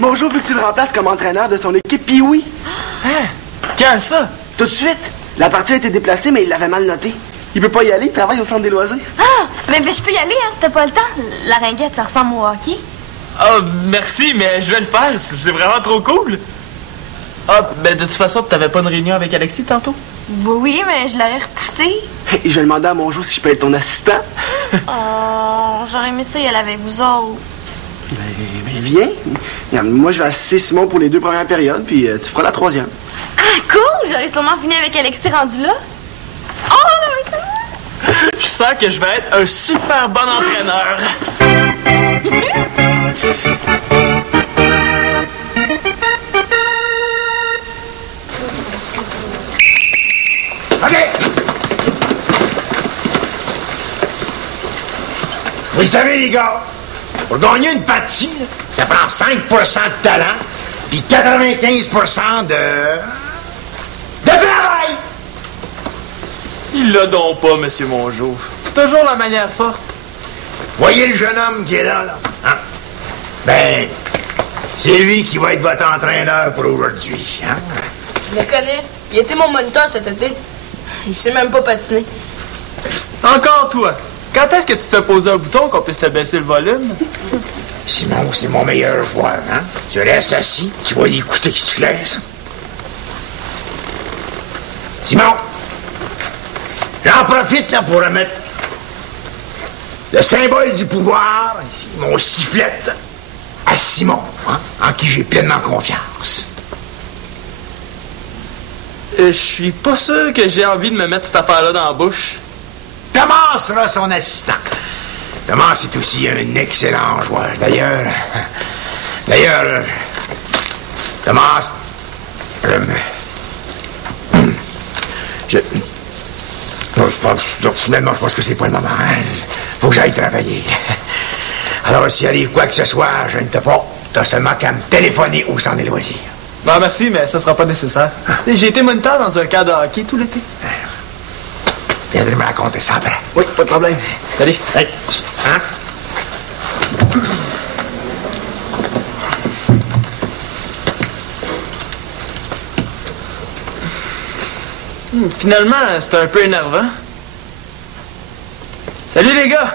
Mongeau veut que tu le remplaces comme entraîneur de son équipe Pee-Wee. Hein? Quand ça? Tout de suite. La partie a été déplacée, mais il l'avait mal noté. Il peut pas y aller, il travaille au centre des loisirs. Ah, mais je peux y aller, hein, si t'as pas le temps. La ringuette, ça ressemble au hockey. Ah, merci, mais je vais le faire. C'est vraiment trop cool. Ah, ben de toute façon, t'avais pas une réunion avec Alexis tantôt? Oui, mais je l'aurais repoussé. Je vais demander à Mongeau si je peux être ton assistant. Oh, j'aurais aimé ça y aller avec vous autres. Ben, viens. Regarde, moi, je vais assister Simon pour les 2 premières périodes, puis tu feras la 3e. Ah, cool! J'aurais sûrement fini avec Alexis rendu là. Oh! Je sens que je vais être un super bon entraîneur. OK! Vous le savez, les gars, pour gagner une partie, ça prend 5% de talent, puis 95% de travail! Il l'a donc pas, Monsieur Mongeau. Toujours la manière forte. Voyez le jeune homme qui est là? Hein? Ben, c'est lui qui va être votre entraîneur pour aujourd'hui, hein? Je le connais. Il était mon moniteur cet été. Il sait même pas patiner. Encore toi. Quand est-ce que tu t'as posé un bouton qu'on puisse te baisser le volume? Simon, c'est mon meilleur joueur, hein? Tu restes assis, tu vas l'écouter si tu laisses. Simon! J'en profite là pour remettre le symbole du pouvoir, ici, mon sifflet, à Simon, hein, en qui j'ai pleinement confiance. Je suis pas sûr que j'ai envie de me mettre cette affaire-là dans la bouche. Thomas sera son assistant. Thomas est aussi un excellent joueur. D'ailleurs, Thomas, finalement, je pense que c'est pas le moment. Hein? Faut que j'aille travailler. Alors, s'il arrive quoi que ce soit, je ne te pas. T'as seulement qu'à me téléphoner au centre des loisirs. Bon, merci, mais ça sera pas nécessaire. J'ai été moniteur dans un camp de hockey tout l'été. Viendrez me raconter ça après. Oui, pas de problème. Salut. Hey, hein? Finalement, c'est un peu énervant. Salut les gars!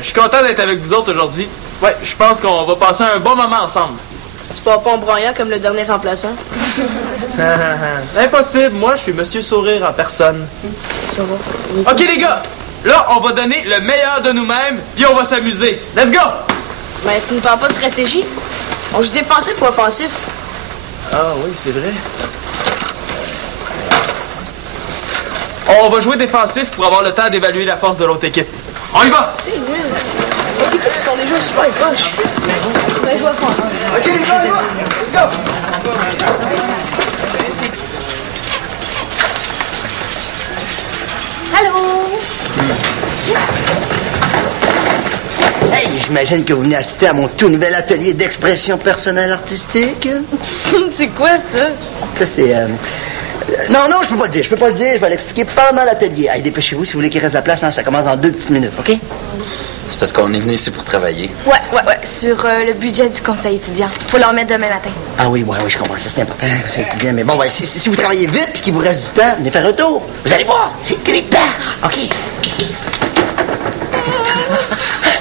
Je suis content d'être avec vous autres aujourd'hui. Ouais, je pense qu'on va passer un bon moment ensemble. Si tu pars pas en broyant comme le dernier remplaçant. Impossible, moi je suis Monsieur Sourire en personne. Ça va. Ok les gars, là on va donner le meilleur de nous-mêmes, puis on va s'amuser. Let's go! Mais tu ne parles pas de stratégie. On joue défensif ou offensif? Ah oui, c'est vrai. On va jouer défensif pour avoir le temps d'évaluer la force de l'autre équipe. On y va! C'est nul. Les équipes sont déjà super proches. Ben, je vais offensif. Ok les gars, on y va! Let's go! Allô? Hey, j'imagine que vous venez assister à mon tout nouvel atelier d'expression personnelle artistique. C'est quoi ça? Ça, c'est... Non, je peux pas le dire, je vais l'expliquer pendant l'atelier. Allez, dépêchez-vous si vous voulez qu'il reste de la place, hein, ça commence en 2 petites minutes, OK? C'est parce qu'on est venu ici pour travailler. Ouais, sur le budget du conseil étudiant. Faut l'en mettre demain matin. Ah oui, je comprends, ça c'est important, c'est étudiant. Mais bon, si vous travaillez vite puis qu'il vous reste du temps, venez faire un tour. Vous allez voir, c'est trippant, OK?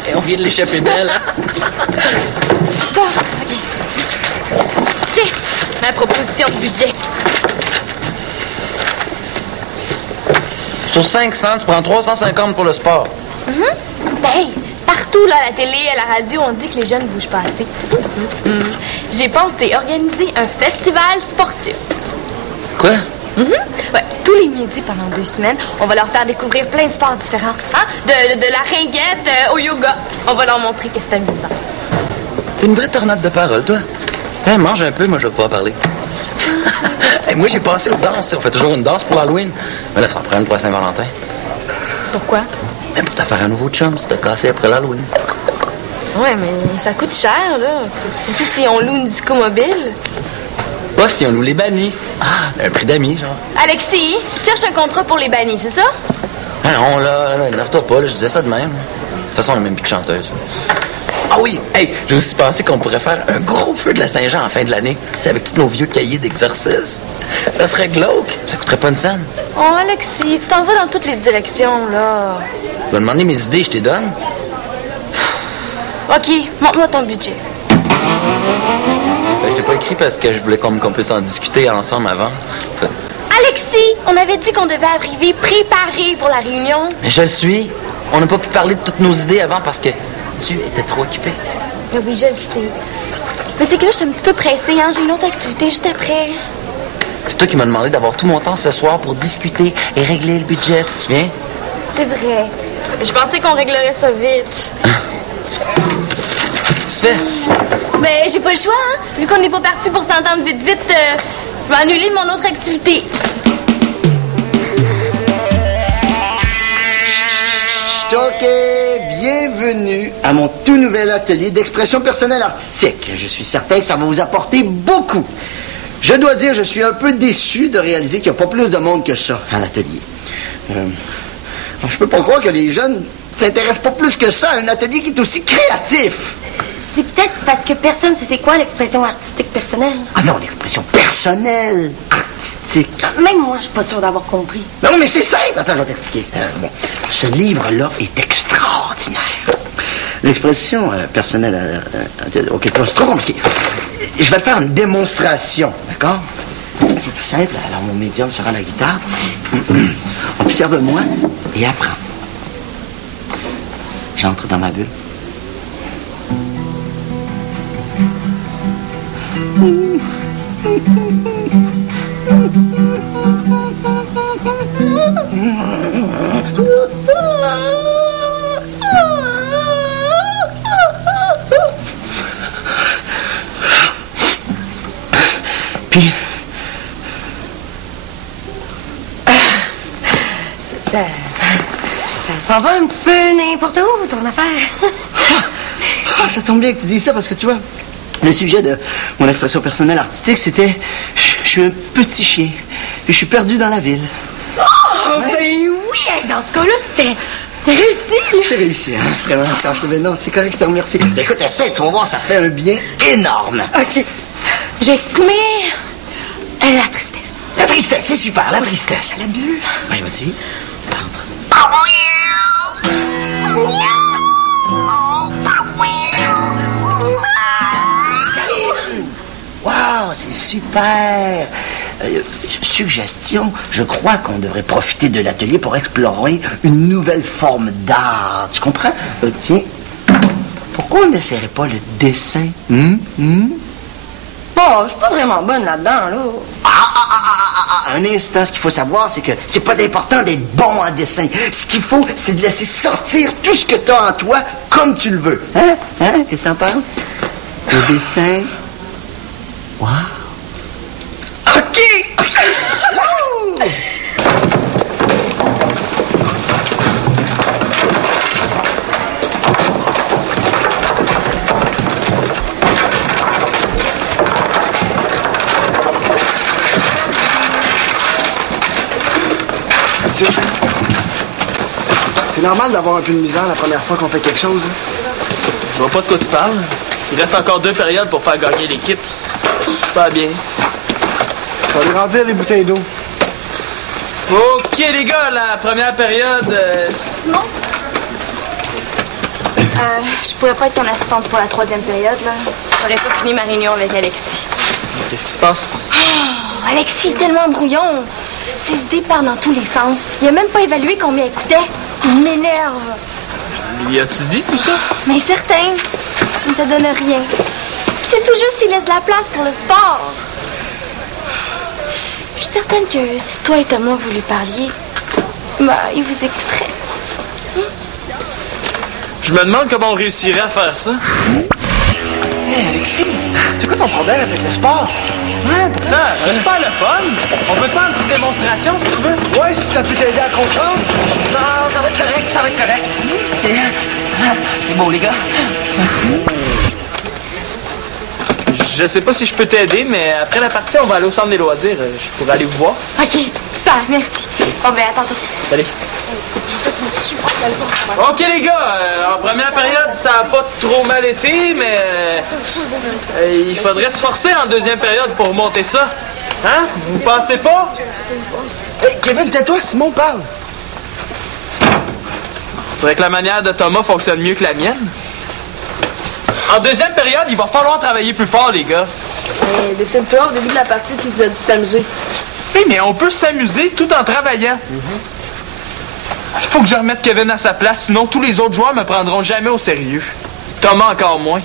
Et on vient de l'échapper belle, hein? Bon, OK. Tiens, ma proposition de budget. Sur 500, tu prends 350 pour le sport. Ben, partout, là, à la télé, à la radio, on dit que les jeunes ne bougent pas assez. J'ai pensé organiser un festival sportif. Quoi? Ouais, tous les midis pendant 2 semaines, on va leur faire découvrir plein de sports différents. Hein? De la ringuette au yoga. On va leur montrer que c'est amusant. T'es une vraie tornade de parole, toi. Tiens, mange un peu, moi je vais pouvoir parler. Hey, moi j'ai pensé aux danses. On fait toujours une danse pour l'Halloween. Mais là, ça en prend une pour la Saint-Valentin. Pourquoi? Mais pour te faire un nouveau chum, si t'as cassé après l'Halloween. Ouais, mais ça coûte cher, là. Surtout si on loue une disco mobile. Pas si on loue les bannis. Ah, un prix d'amis, genre. Alexis, tu cherches un contrat pour les bannis, c'est ça? Ah non, là, énerve-toi pas, là, je disais ça de même. De toute façon, on est même plus que chanteuse. Ah oui, hey, j'ai aussi pensé qu'on pourrait faire un gros feu de la Saint-Jean en fin de l'année. Tu sais, avec tous nos vieux cahiers d'exercice. Ça serait glauque. Ça coûterait pas une scène. Oh, Alexis, tu t'en vas dans toutes les directions, là. Tu vas demander mes idées, je t'ai donne. OK, montre-moi ton budget. Ben, je t'ai pas écrit parce que je voulais qu'on puisse en discuter ensemble avant. Alexis, on avait dit qu'on devait arriver préparé pour la réunion. Mais je le suis. On n'a pas pu parler de toutes nos idées avant parce que tu étais trop occupé. Oui, je le sais. Mais c'est que là, je suis un petit peu pressée, hein. J'ai une autre activité juste après. C'est toi qui m'as demandé d'avoir tout mon temps ce soir pour discuter et régler le budget, tu te souviens? C'est vrai. Je pensais qu'on réglerait ça vite. Tu fais? Mais j'ai pas le choix, hein. Vu qu'on n'est pas parti pour s'entendre vite, je vais annuler mon autre activité. OK, bienvenue à mon tout nouvel atelier d'expression personnelle artistique. Je suis certain que ça va vous apporter beaucoup. Je dois dire, je suis un peu déçu de réaliser qu'il n'y a pas plus de monde que ça à l'atelier. Je peux pas croire que les jeunes s'intéressent pas plus que ça à un atelier qui est aussi créatif. C'est peut-être parce que personne sait c'est quoi l'expression artistique personnelle. Ah non, l'expression personnelle artistique. Même moi, je suis pas sûre d'avoir compris. Non, mais c'est simple. Attends, je vais t'expliquer. Bon, ce livre-là est extraordinaire. L'expression personnelle... OK, c'est trop compliqué. Je vais te faire une démonstration, d'accord? C'est tout simple. Alors, mon médium sera la guitare. Observe-moi et apprends. J'entre dans ma bulle. Puis... Ça s'en va un petit peu n'importe où, ton affaire. Ça tombe bien que tu dises ça parce que tu vois, le sujet de mon expression personnelle artistique, c'était je suis un petit chien et je suis perdu dans la ville. Oh, ben oui, dans ce cas-là, c'était réussi. C'est réussi, hein, vraiment. Quand je te dis non, c'est correct, je te remercie. Mais écoute, essaie, tu vas voir, ça fait un bien énorme. OK. J'ai exprimé la tristesse. La tristesse, c'est super, la tristesse. La bulle. Oui, vas-y. Entre. Wow, c'est super. Suggestion, je crois qu'on devrait profiter de l'atelier pour explorer une nouvelle forme d'art. Tu comprends? Tiens, pourquoi on n'essaierait pas le dessin? Bon, je suis pas vraiment bonne là-dedans, là. Un instant, ce qu'il faut savoir, c'est que c'est pas important d'être bon en dessin. Ce qu'il faut, c'est de laisser sortir tout ce que t'as en toi comme tu le veux. Hein? Qu'est-ce que t'en penses? Le dessin... Wow! OK! C'est normal d'avoir un peu de misère la première fois qu'on fait quelque chose. Je vois pas de quoi tu parles. Il reste encore 2 périodes pour faire gagner l'équipe. Ça va super bien. On va aller remplir les bouteilles d'eau. OK, les gars, la première période... Non? Je pourrais pas être ton assistante pour la 3e période, là. J'aurais pas fini ma réunion avec Alexis. Qu'est-ce qui se passe? Oh, Alexis est tellement brouillon. Ses idées partent dans tous les sens. Il a même pas évalué combien il coûtait. Il m'énerve. Y a-tu dit tout ça? Mais certain. Mais ça donne rien. Puis c'est tout juste s'il laisse de la place pour le sport. Je suis certaine que si toi et Thomas vous lui parliez, ben, il vous écouterait. Je me demande comment on réussirait à faire ça. Hé, Alexis, c'est quoi ton problème avec le sport? C'est super le fun. On peut te faire une petite démonstration si tu veux. Ouais, si ça peut t'aider à comprendre. Non, ça va être correct, ça va être correct. C'est beau, les gars. Je sais pas si je peux t'aider, mais après la partie, on va aller au centre des loisirs. Je pourrais aller vous voir. OK, super, merci. Bon, ben, à tantôt. Salut. OK, les gars, en première période, ça a pas trop mal été, mais il faudrait se forcer en deuxième période pour remonter ça. Hein? Vous pensez pas? Hey, Kevin, tais-toi, Simon parle. C'est vrai que la manière de Thomas fonctionne mieux que la mienne. En deuxième période, il va falloir travailler plus fort, les gars. Décide-toi, au début de la partie, tu nous as dit de s'amuser. Oui, mais on peut s'amuser tout en travaillant. Il faut que je remette Kevin à sa place, sinon tous les autres joueurs me prendront jamais au sérieux. Thomas encore moins.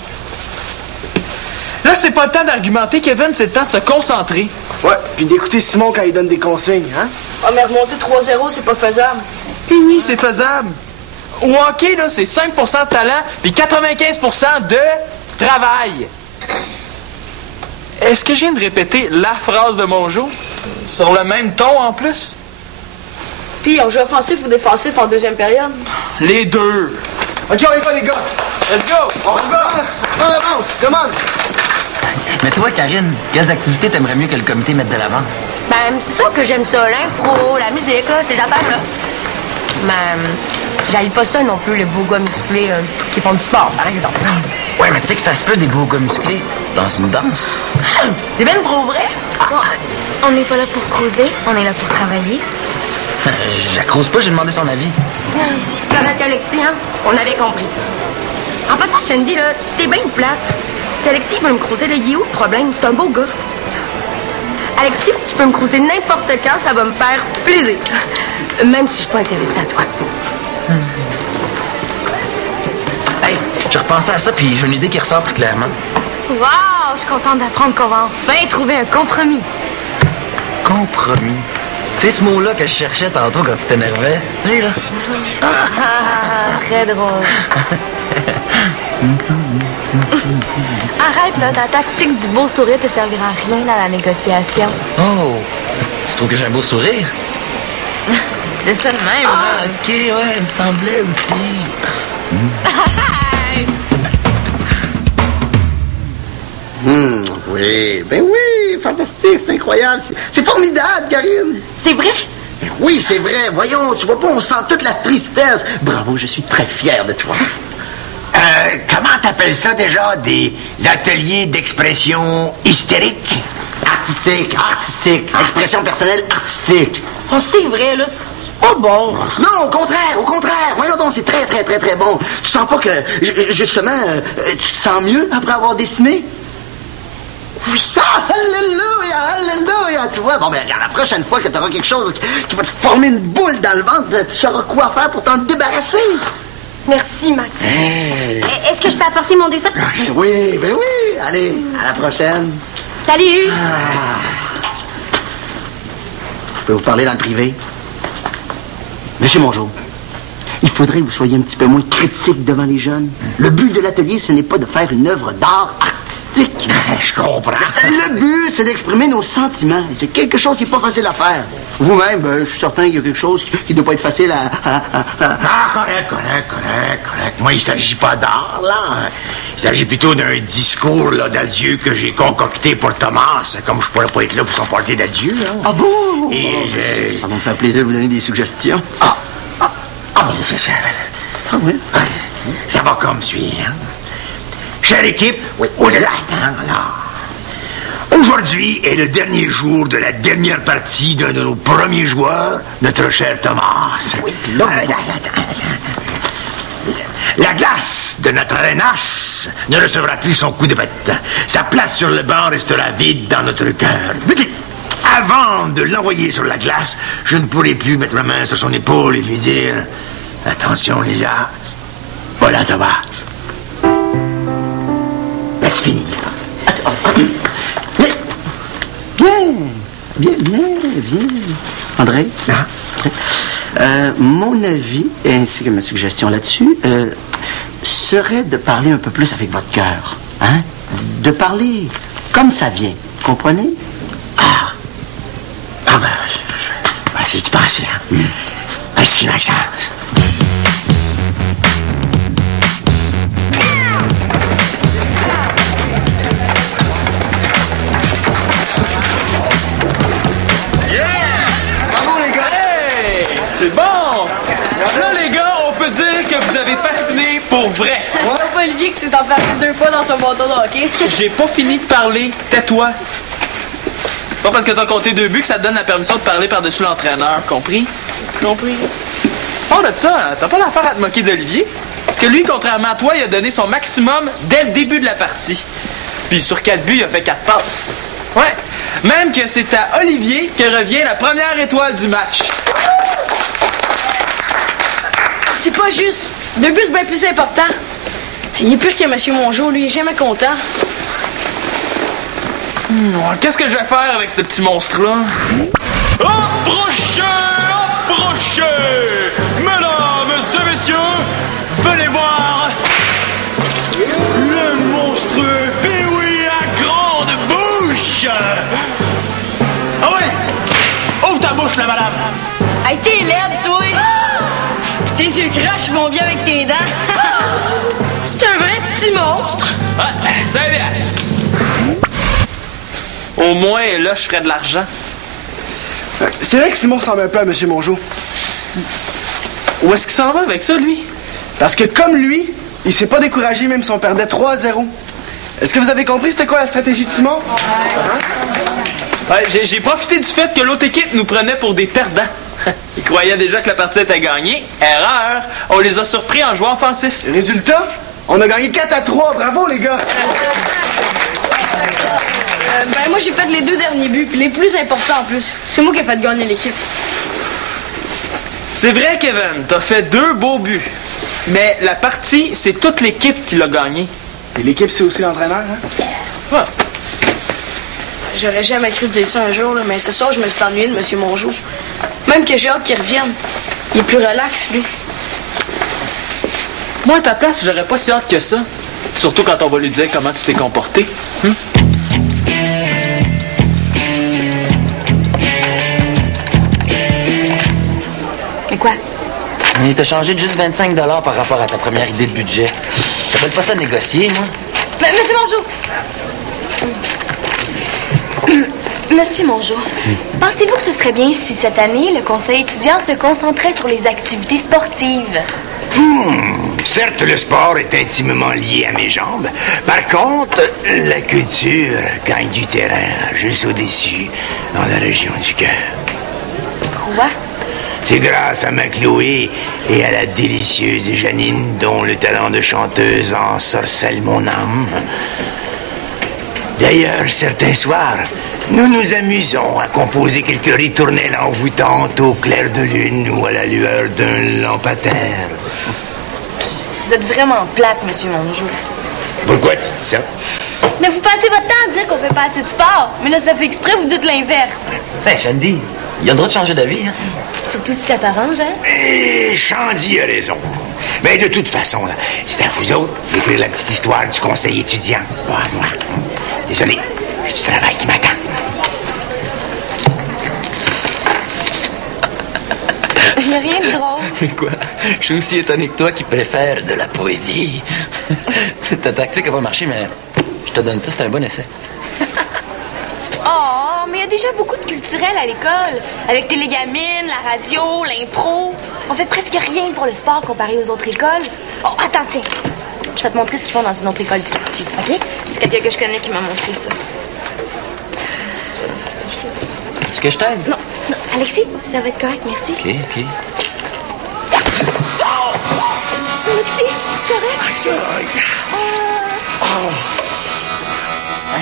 Là, c'est pas le temps d'argumenter, Kevin, c'est le temps de se concentrer. Ouais, puis d'écouter Simon quand il donne des consignes, hein? Ah, mais remonter 3-0, c'est pas faisable. Oui, c'est faisable. Au hockey, là, c'est 5% de talent, puis 95% de travail. Est-ce que je viens de répéter la phrase de mon jour? Sur le même ton, en plus? Puis, on joue offensif ou défensif en deuxième période? Les deux. OK, on y va, les gars. Let's go! On y va. On avance, come on. Mais toi, Karine, quelles activités t'aimerais mieux que le comité mette de l'avant? Ben, c'est ça que j'aime ça, l'impro, la musique, là, ces affaires-là. Ben, j'haïs pas ça non plus, les beaux gars musclés qui font du sport, par exemple. Ouais, mais tu sais que ça se peut des beaux gars musclés dans une danse. C'est bien trop vrai. On n'est pas là pour causer, on est là pour travailler. J'accrose pas, j'ai demandé son avis. C'est correct, Alexis, hein? On avait compris. En passant, Shandy, là, t'es bien plate. Si Alexis veut me croiser, là, il est où le problème? C'est un beau gars. Alexis, tu peux me croiser n'importe quand, ça va me faire plaisir. Même si je suis pas intéressée à toi. Hey, je repensais à ça, puis j'ai une idée qui ressort plus clairement. Wow, je suis contente d'apprendre qu'on va enfin trouver un compromis. Compromis. C'est ce mot-là que je cherchais tantôt quand tu t'énervais. Tu sais, là. Très drôle. Arrête, là, ta tactique du beau sourire te servira à rien dans la négociation. Oh, tu trouves que j'ai un beau sourire? C'est ça de même. Ah, OK, ouais, il me semblait aussi. Oui, ben oui, fantastique, c'est incroyable. C'est formidable, Karine. C'est vrai? Ben oui, c'est vrai. Voyons, tu vois pas, on sent toute la tristesse. Bravo, je suis très fier de toi. Comment t'appelles ça déjà? Des ateliers d'expression hystérique? Artistique. Expression personnelle artistique. Oh, c'est vrai, là, c'est pas bon. Non, au contraire. Voyons donc, c'est très, très, très, très bon. Tu sens pas que, justement, tu te sens mieux après avoir dessiné? Oui. Ah, alléluia, tu vois. Bon, ben, regarde, la prochaine fois que tu auras quelque chose qui va te former une boule dans le ventre, tu sauras quoi faire pour t'en débarrasser. Merci, Max. Hey. Est-ce que je peux apporter mon dessin? Oui, ben oui. Allez, à la prochaine. Salut! Je peux vous parler dans le privé? Monsieur Mongeau, il faudrait que vous soyez un petit peu moins critique devant les jeunes. Le but de l'atelier, ce n'est pas de faire une œuvre d'art artistique. Je comprends. Le but, c'est d'exprimer nos sentiments. C'est quelque chose qui n'est pas facile à faire. Vous-même, je suis certain qu'il y a quelque chose qui ne doit pas être facile à... Ah, correct. Moi, il s'agit pas d'art, là. Il s'agit plutôt d'un discours, là, d'adieu que j'ai concocté pour Thomas, comme je pourrais pas être là pour son party d'adieu, là. Ah bon? Et ça va me faire plaisir de vous donner des suggestions. C'est ça. Ah oui? Ça va comme suit, hein. Chère équipe, au-delà. Aujourd'hui est le dernier jour de la dernière partie d'un de nos premiers joueurs, notre cher Thomas. Oui, là, La glace de notre arénas ne recevra plus son coup de bête. Sa place sur le banc restera vide dans notre cœur. Avant de l'envoyer sur la glace, je ne pourrai plus mettre ma main sur son épaule et lui dire « Attention, les as. Voilà Thomas. » C'est fini. Bien. André? Mon avis, ainsi que ma suggestion là-dessus, serait de parler un peu plus avec votre cœur. Hein? De parler comme ça vient. Comprenez? Ben, je vais essayer de penser, hein. Merci, Maxence. C'est bon! s'est enfermé 2 fois dans son bâton de hockey. J'ai pas fini de parler. Tais-toi. C'est pas parce que t'as compté 2 buts que ça te donne la permission de parler par-dessus l'entraîneur, compris? Compris. Oh, de ça, t'as pas d'affaire à te moquer d'Olivier? Parce que lui, contrairement à toi, il a donné son maximum dès le début de la partie. Puis sur 4 buts, il a fait 4 passes. Ouais. Même que c'est à Olivier que revient la première étoile du match. C'est pas juste. 2 buts, c'est bien plus important. Il est pire que M. Mongeau, lui, il est jamais content. Qu'est-ce que je vais faire avec ce petit monstre-là? Approchez! Mesdames et messieurs, venez voir le monstrueux Pee-wee à grande bouche! Ah oui! Ouvre ta bouche, la madame! Hey, t'es laide, toi! Tes yeux croches vont bien avec tes dents. C'est un vrai petit monstre. Ouais, c'est un liasse. Au moins, là, je ferais de l'argent. C'est vrai que Simon ressemble un peu à M. Mongeau. Où est-ce qu'il s'en va avec ça, lui? Parce que comme lui, il s'est pas découragé même si on perdait 3-0. Est-ce que vous avez compris c'était quoi la stratégie de Simon? Ouais, j'ai profité du fait que l'autre équipe nous prenait pour des perdants. Ils croyaient déjà que la partie était gagnée. Erreur! On les a surpris en jouant offensif. Résultat? On a gagné 4-3. Bravo, les gars! Ben, moi, j'ai fait les 2 derniers buts, puis les plus importants en plus. C'est moi qui ai fait gagner l'équipe. C'est vrai, Kevin, t'as fait 2 beaux buts. Mais la partie, c'est toute l'équipe qui l'a gagnée. Et l'équipe, c'est aussi l'entraîneur, hein? Ah. J'aurais jamais cru dire ça un jour, là, mais ce soir, je me suis ennuyé de M. Mongeau. Même que j'ai hâte qu'il revienne. Il est plus relax, lui. Moi, à ta place, j'aurais pas si hâte que ça. Surtout quand on va lui dire comment tu t'es comporté. Mais quoi? Il t'a changé de juste 25 $ par rapport à ta première idée de budget. J'appelle pas ça négocier, moi. Mais, Monsieur Mongeau! Monsieur Mongeau, pensez-vous que ce serait bien si cette année, le conseil étudiant se concentrait sur les activités sportives? Certes, le sport est intimement lié à mes jambes. Par contre, la culture gagne du terrain juste au-dessus, dans la région du cœur. Quoi? C'est grâce à ma Chloé et à la délicieuse Janine dont le talent de chanteuse ensorcelle mon âme. D'ailleurs, certains soirs, nous nous amusons à composer quelques ritournelles envoûtantes au clair de lune ou à la lueur d'un lampadaire. Vous êtes vraiment plate, Monsieur Mongeau. Pourquoi tu dis ça? Mais vous passez votre temps à dire qu'on fait pas assez de sport. Mais là, ça fait exprès, vous dites l'inverse. Ben, Shandy, il a le droit de changer d'avis, hein? Surtout si ça t'arrange, hein? Et Shandy a raison. Mais de toute façon, là, c'est à vous autres d'écrire la petite histoire du conseil étudiant. Pas à moi. Désolé, j'ai du travail qui m'attend. Il n'y a rien de drôle. Mais quoi? Je suis aussi étonné que toi qui préfères de la poésie. Ta tactique n'a pas marché, mais je te donne ça, c'est un bon essai. Oh, mais il y a déjà beaucoup de culturel à l'école. Avec Télégamine, la radio, l'impro. On fait presque rien pour le sport comparé aux autres écoles. Oh, attends, tiens. Je vais te montrer ce qu'ils font dans une autre école du quartier, OK? C'est quelqu'un que je connais qui m'a montré ça. Est-ce que je t'aide? Non, non. Alexis, ça va être correct, merci. OK. Alexis, c'est correct?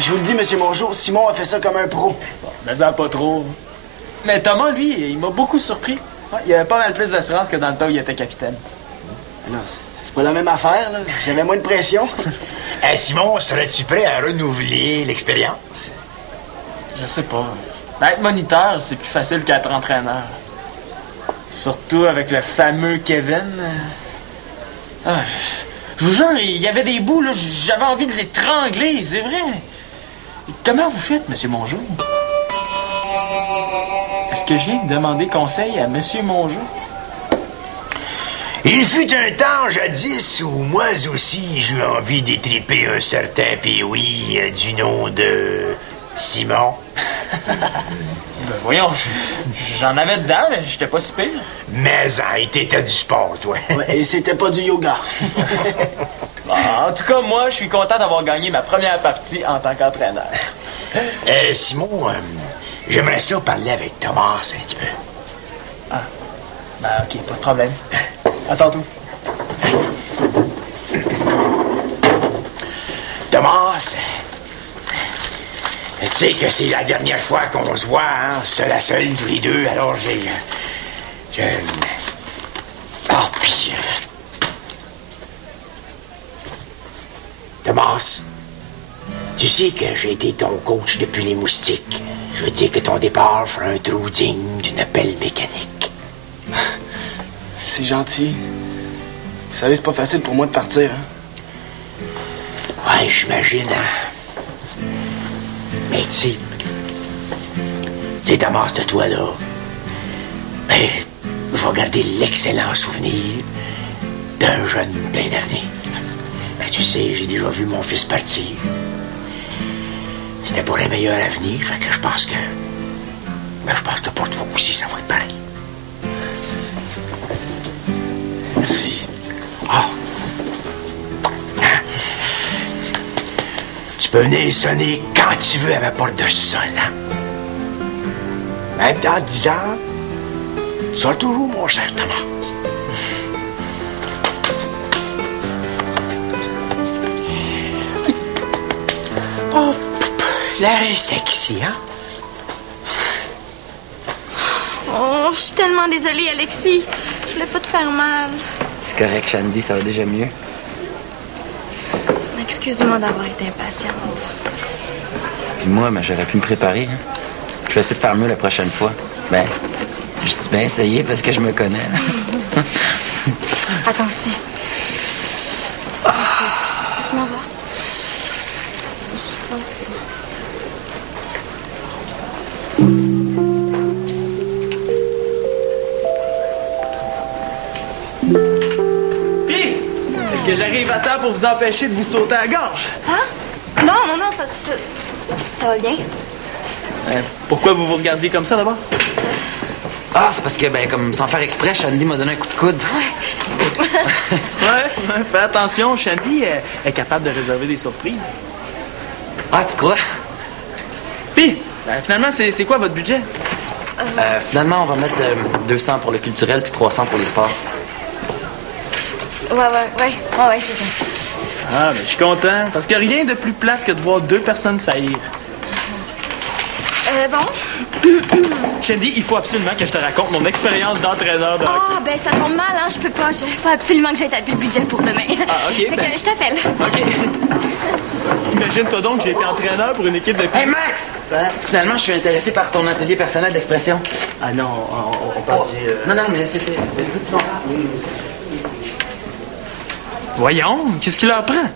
Je vous le dis, M. Mongeau, Simon a fait ça comme un pro. Mais ça pas trop. Mais Thomas, lui, il m'a beaucoup surpris. Ouais, il avait pas mal plus d'assurance que dans le temps où il était capitaine. Non, c'est pas la même affaire, là. J'avais moins de pression. Simon, serais-tu prêt à renouveler l'expérience? Je sais pas. Être moniteur, c'est plus facile qu'être entraîneur. Surtout avec le fameux Kevin. Je vous jure, il y avait des bouts, là, j'avais envie de l'étrangler, c'est vrai. Comment vous faites, M. Mongeau? Est-ce que je viens de demander conseil à M. Mongeau? Il fut un temps, jadis, où moi aussi, j'eus envie d'étriper un certain Pee-wee du nom de Simon. Ben voyons, j'en avais dedans, mais j'étais pas si pire. Mais t'étais du sport, toi. Ouais, et c'était pas du yoga. En tout cas, moi, je suis content d'avoir gagné ma première partie en tant qu'entraîneur. Simon, j'aimerais ça parler avec Thomas un petit peu. Ah. Ben, OK, pas de problème. À tantôt. Thomas, tu sais que c'est la dernière fois qu'on se voit, hein, seul à seul, tous les deux, alors puis... Thomas, tu sais que j'ai été ton coach depuis les moustiques. Je veux dire que ton départ fera un trou digne d'une pelle mécanique. C'est gentil. Vous savez, c'est pas facile pour moi de partir, hein? Ouais, j'imagine, hein. Mais tu sais, Thomas, de toi, là, ben, je vais garder l'excellent souvenir d'un jeune plein d'avenir. Ben, tu sais, j'ai déjà vu mon fils partir. C'était pour un meilleur avenir, fait que je pense que pour toi aussi, ça va être pareil. Merci. Ah. Tu peux venir sonner quand tu veux à ma porte de sol, hein? Même dans 10 ans, tu seras toujours mon cher Thomas. Oh, l'air est sexy, hein? Oh, je suis tellement désolée, Alexis. Je voulais pas te faire mal. C'est correct, Shandy, ça va déjà mieux. Excuse-moi d'avoir été impatiente. Puis moi, ben, j'aurais pu me préparer. Hein. Je vais essayer de faire mieux la prochaine fois. Ben, je dis bien essayer parce que je me connais. Attends, tiens. Laisse-moi voir. Ça aussi. Puis, est-ce que j'arrive à temps pour vous empêcher de vous sauter à la gorge? Hein? Non, ça va bien. Pourquoi vous vous regardiez comme ça d'abord? Ah, c'est parce que, ben, comme sans faire exprès, Shandy m'a donné un coup de coude. Ouais, fais attention, Shandy est capable de réserver des surprises. Ah, tu crois? Puis, finalement, c'est quoi votre budget? Finalement, on va mettre 200 pour le culturel puis 300 pour les sports. Ouais, c'est ça. Ah, mais je suis content, parce que rien de plus plate que de voir deux personnes saillir. Bon. Shandy, il faut absolument que je te raconte mon expérience d'entraîneur de hockey. Ah, ben ça tombe mal, hein, je peux pas. Il faut absolument que j'établis le budget pour demain. Ah, OK. Fait que je t'appelle. OK. Imagine-toi donc que j'ai été entraîneur pour une équipe de... Hey, Max! Finalement, je suis intéressé par ton atelier personnel d'expression. Ah non, on parle Non, mais c'est... Voyons, qu'est-ce qu'il leur prend?